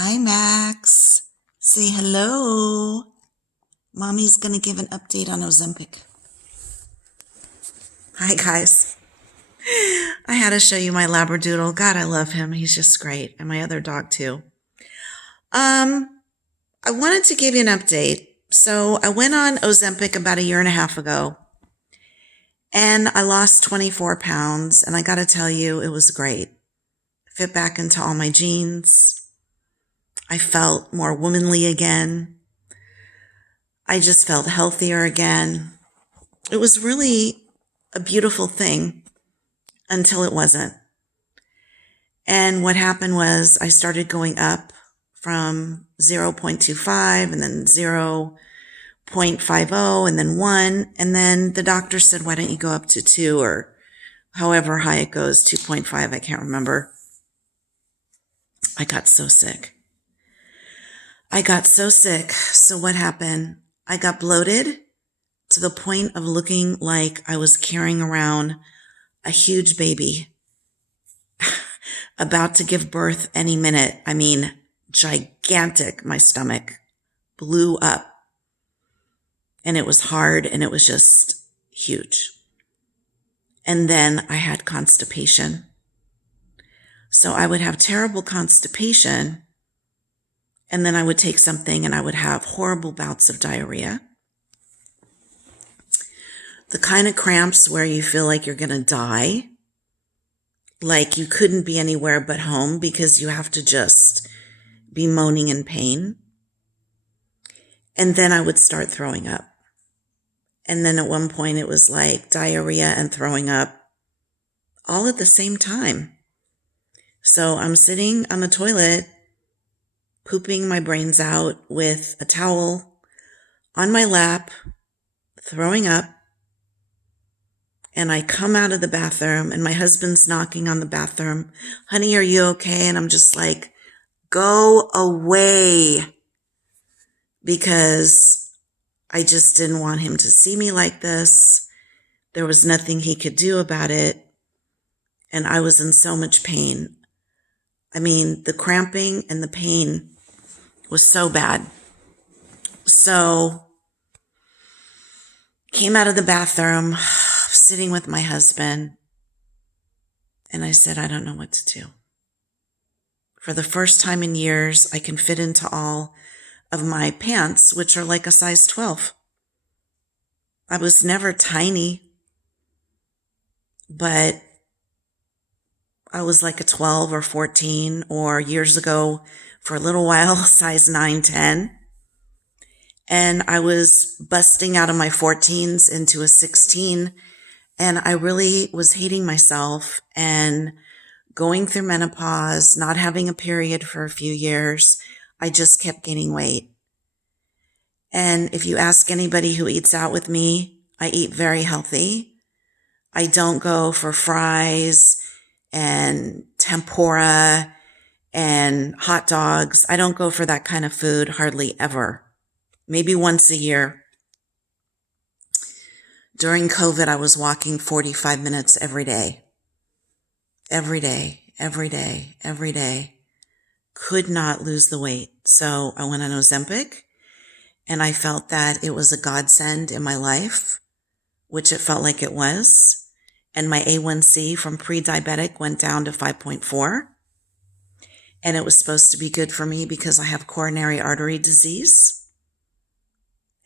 Hi, Max. Say hello. Mommy's going to give an update on Ozempic. Hi, guys. I had to show you my Labradoodle. God, I love him. He's just great. And my other dog, too. I wanted to give you an update. So I went on Ozempic about 1.5 years ago. And I lost 24 pounds. And I got to tell you, it was great. Fit back into all my jeans. I felt more womanly again. I just felt healthier again. It was really a beautiful thing until it wasn't. And what happened was I started going up from 0.25 and then 0.50 and then 1. And then the doctor said, why don't you go up to 2 or however high it goes, 2.5, I can't remember. I got so sick. So what happened? I got bloated to the point of looking like I was carrying around a huge baby about to give birth any minute. I mean, gigantic. My stomach blew up and it was hard and it was just huge. And then I had constipation. So I would have terrible constipation. And then I would take something and I would have horrible bouts of diarrhea. The kind of cramps where you feel like you're going to die. Like you couldn't be anywhere but home because you have to just be moaning in pain. And then I would start throwing up. And then at one point it was like diarrhea and throwing up all at the same time. So I'm sitting on the toilet pooping my brains out with a towel on my lap, throwing up. And I come out of the bathroom and my husband's knocking on the bathroom. Honey, are you okay? And I'm just like, go away. Because I just didn't want him to see me like this. There was nothing he could do about it. And I was in so much pain. I mean, the cramping and the pain was so bad. So, came out of the bathroom, sitting with my husband, and I said, I don't know what to do. For the first time in years, I can fit into all of my pants, which are like a size 12. I was never tiny, but I was like a 12 or 14, or years ago, for a little while, size 9, 10. And I was busting out of my 14s into a 16. And I really was hating myself and going through menopause, not having a period for a few years. I just kept gaining weight. And if you ask anybody who eats out with me, I eat very healthy. I don't go for fries and tempura and hot dogs. I don't go for that kind of food hardly ever. Maybe once a year. During COVID, I was walking 45 minutes every day. Every day. Could not lose the weight. So I went on Ozempic and I felt that it was a godsend in my life, which it felt like it was. And my A1C from pre-diabetic went down to 5.4. And it was supposed to be good for me because I have coronary artery disease.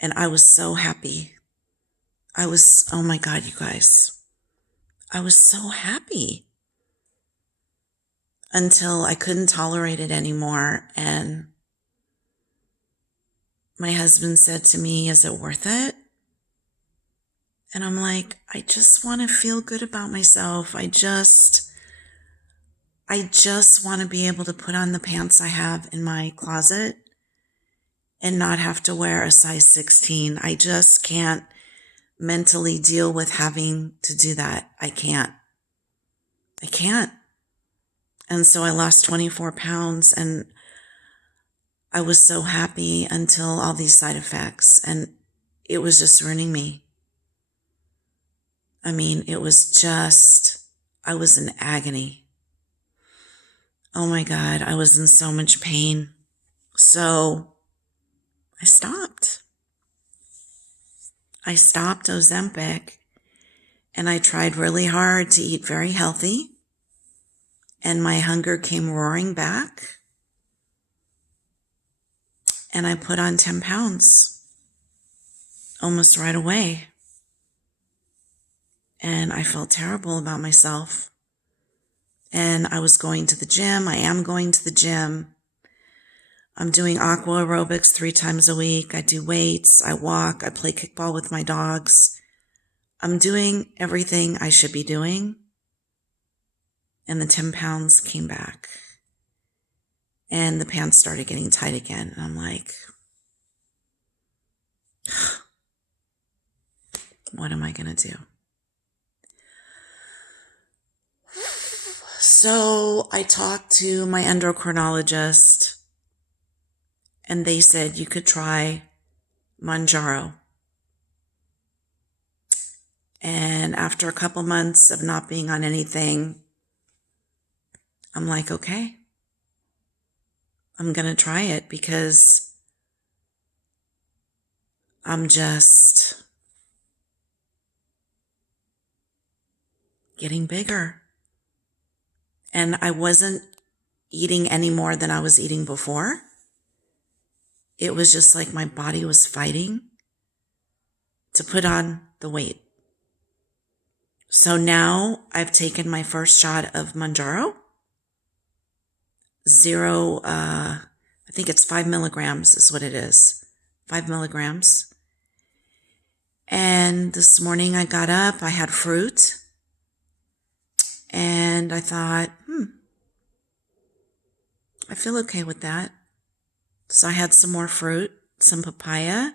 And I was so happy. Oh my God, you guys. I was so happy. Until I couldn't tolerate it anymore. And my husband said to me, is it worth it? And I'm like, I just want to feel good about myself. I just want to be able to put on the pants I have in my closet and not have to wear a size 16. I just can't mentally deal with having to do that. I can't. And so I lost 24 pounds and I was so happy until all these side effects, and it was just ruining me. I mean, I was in agony. Oh my God, I was in so much pain. So I stopped. I stopped Ozempic, and I tried really hard to eat very healthy, and my hunger came roaring back, and I put on 10 pounds almost right away. And I felt terrible about myself. And I was going to the gym. I am going to the gym. I'm doing aqua aerobics 3 times a week. I do weights. I walk. I play kickball with my dogs. I'm doing everything I should be doing. And the 10 pounds came back. And the pants started getting tight again. And I'm like, what am I going to do? So I talked to my endocrinologist, and they said you could try Mounjaro. And after a couple months of not being on anything, I'm like, okay, I'm going to try it because I'm just getting bigger. And I wasn't eating any more than I was eating before. It was just like my body was fighting to put on the weight. So now I've taken my first shot of Mounjaro. I think it's 5 milligrams is what it is. 5 milligrams. And this morning I got up, I had fruit. And I thought, I feel okay with that. So I had some more fruit, some papaya,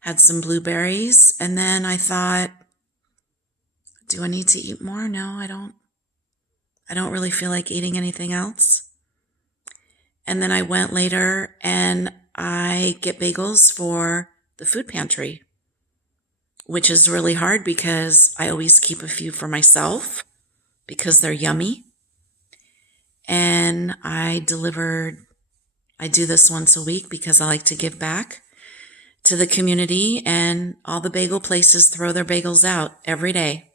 had some blueberries, and then I thought, do I need to eat more? No, I don't. I don't really feel like eating anything else. And then I went later and I get bagels for the food pantry, which is really hard because I always keep a few for myself because they're yummy. And I do this once a week because I like to give back to the community, and all the bagel places throw their bagels out every day.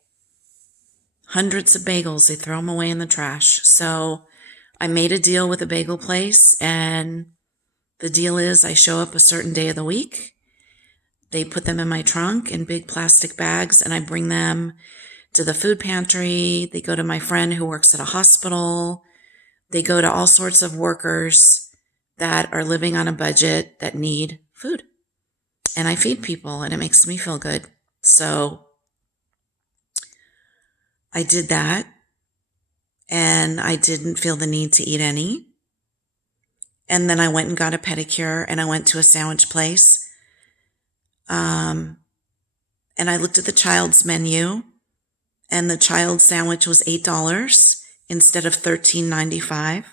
Hundreds of bagels, they throw them away in the trash. So I made a deal with a bagel place, and the deal is I show up a certain day of the week. They put them in my trunk in big plastic bags, and I bring them to the food pantry. They go to my friend who works at a hospital. They go to all sorts of workers that are living on a budget that need food. And I feed people, and it makes me feel good. So I did that, and I didn't feel the need to eat any. And then I went and got a pedicure, and I went to a sandwich place. And I looked at the child's menu, and the child's sandwich was $8 instead of $13.95.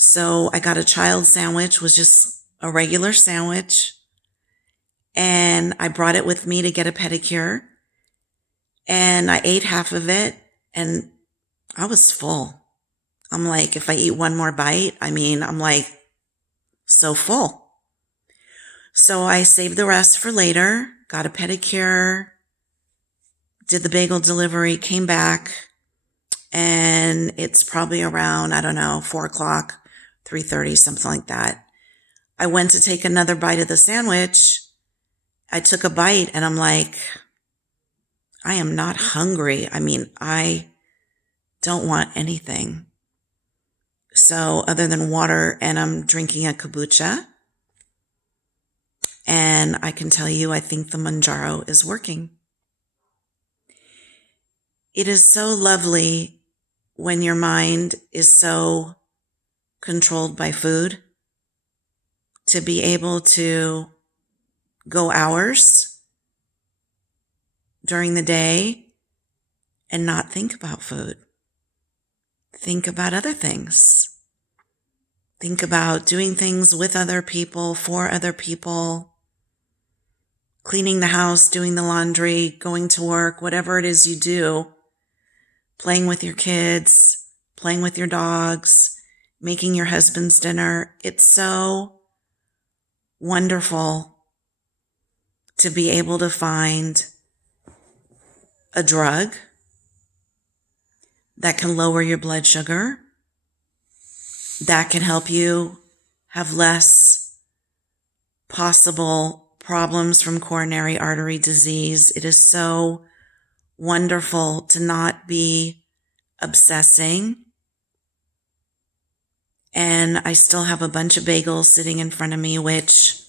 So I got a child sandwich, was just a regular sandwich, and I brought it with me to get a pedicure, and I ate half of it, and I was full. I'm like, if I eat one more bite, I'm like so full. So I saved the rest for later, got a pedicure, did the bagel delivery, came back, and it's probably around, 4 o'clock, 3:30, something like that. I went to take another bite of the sandwich. I took a bite, and I'm like, I am not hungry. I don't want anything. So other than water, and I'm drinking a kombucha. And I can tell you, I think the Mounjaro is working. It is so lovely when your mind is so controlled by food to be able to go hours during the day and not think about food. Think about other things. Think about doing things with other people, for other people, cleaning the house, doing the laundry, going to work, whatever it is you do, playing with your kids, playing with your dogs, making your husband's dinner. It's so wonderful to be able to find a drug that can lower your blood sugar, that can help you have less possible problems from coronary artery disease. It is so wonderful to not be obsessing. And I still have a bunch of bagels sitting in front of me, which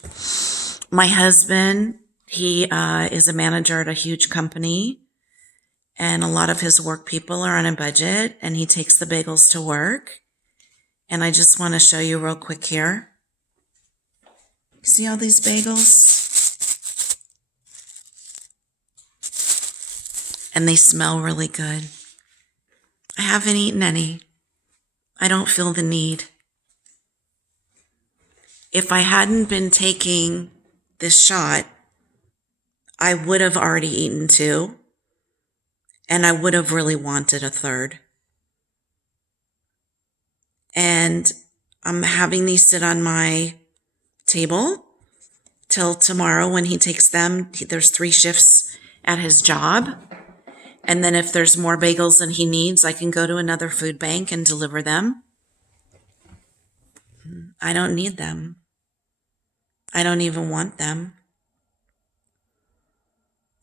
my husband, he is a manager at a huge company, and a lot of his work people are on a budget, and he takes the bagels to work. And I just want to show you real quick here. See all these bagels? And they smell really good. I haven't eaten any. I don't feel the need. If I hadn't been taking this shot, I would have already eaten 2, and I would have really wanted a 3rd. And I'm having these sit on my table till tomorrow when he takes them. There's 3 shifts at his job. And then if there's more bagels than he needs, I can go to another food bank and deliver them. I don't need them. I don't even want them.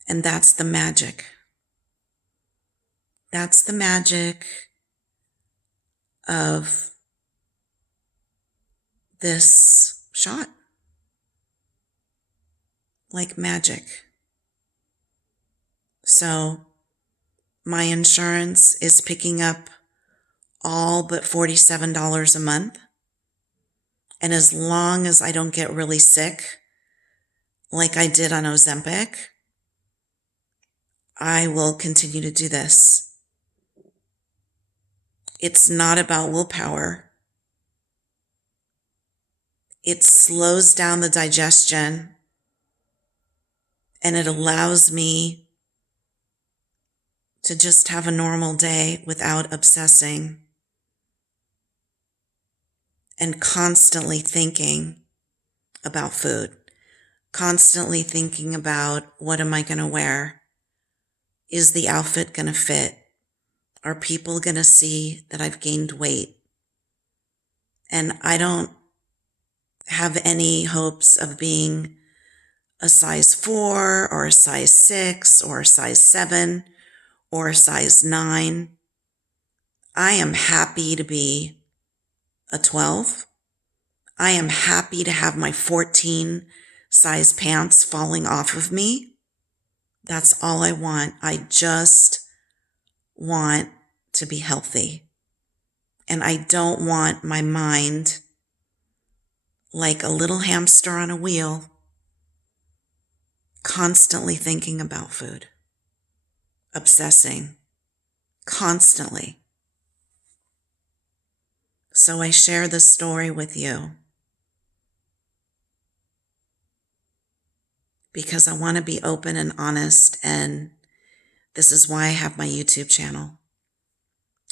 And that's the magic. That's the magic of this shot. Like magic. So my insurance is picking up all but $47 a month. And as long as I don't get really sick, like I did on Ozempic, I will continue to do this. It's not about willpower. It slows down the digestion, and it allows me to just have a normal day without obsessing and constantly thinking about food, constantly thinking about what am I going to wear? Is the outfit going to fit? Are people going to see that I've gained weight? And I don't have any hopes of being a size 4 or a size 6 or a size 7 or a size 9. I am happy to be a 12. I am happy to have my 14 size pants falling off of me. That's all I want. I just want to be healthy. And I don't want my mind like a little hamster on a wheel, constantly thinking about food, obsessing, constantly. So I share this story with you because I want to be open and honest, and this is why I have my YouTube channel.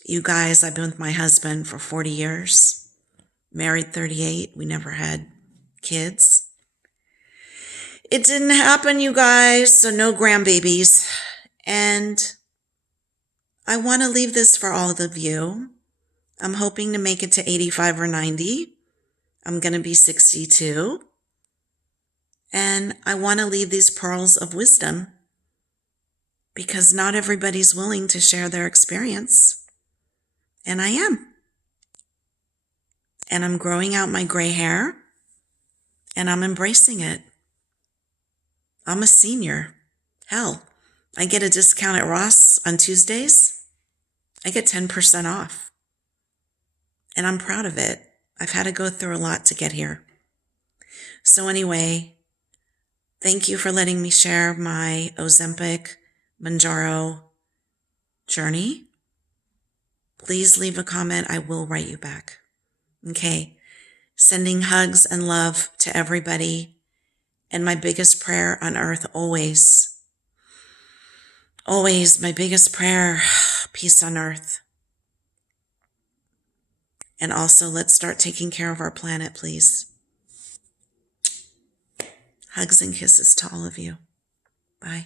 You guys, I've been with my husband for 40 years, married 38. We never had kids. It didn't happen, you guys, so no grandbabies. And I want to leave this for all of you. I'm hoping to make it to 85 or 90. I'm going to be 62. And I want to leave these pearls of wisdom because not everybody's willing to share their experience. And I am. And I'm growing out my gray hair, and I'm embracing it. I'm a senior. Hell, I get a discount at Ross on Tuesdays. I get 10% off. And I'm proud of it. I've had to go through a lot to get here. So anyway, thank you for letting me share my Ozempic Mounjaro journey. Please leave a comment. I will write you back. Okay. Sending hugs and love to everybody. And my biggest prayer on earth always, my biggest prayer, peace on earth. And also, let's start taking care of our planet, please. Hugs and kisses to all of you. Bye.